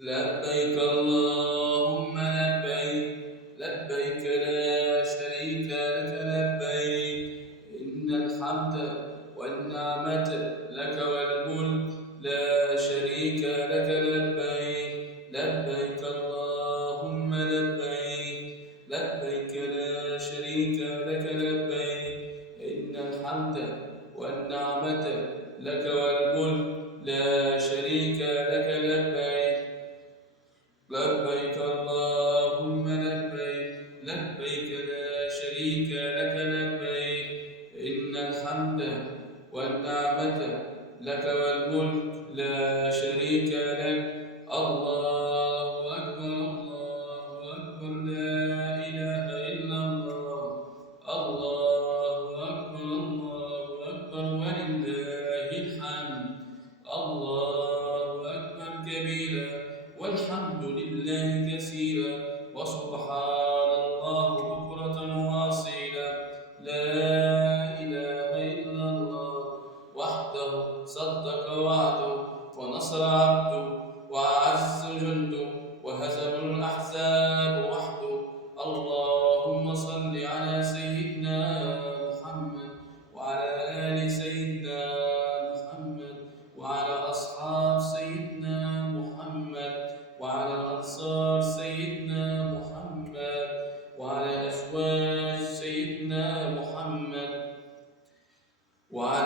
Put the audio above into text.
لبيك اللهم لبيك لبيك لا شريك لك لبيك إن الحمد والنعمة لك والملك لا شريك لك لبيك لبيك اللهم لبيك لبيك لا شريك لك لبيك إن الحمد والنعمة لك والملك لا شريك لك لبيك لبيك اللهم لبيك لبيك لا شريك لك لبيك إن الحمد والنعمة لك والملك لا شريك لك الله أكبر الله أكبر لا إله إلا الله الله أكبر الله أكبر ولله الحمد الله أكبر كبيرا والحمد لله كثيرا وسبحان الله بكرة وأصيلا لا إله إلا الله وحده صدق وعده ونصر عبده وأعز جنده وهزم الأحزاب وحده اللهم صل على سيدنا محمد وعلى آل سيدنا محمد وعلى أصحاب سيدنا محمد وعلى أنصار سيدنا محمد وعلى أزواج سيدنا محمد وعلى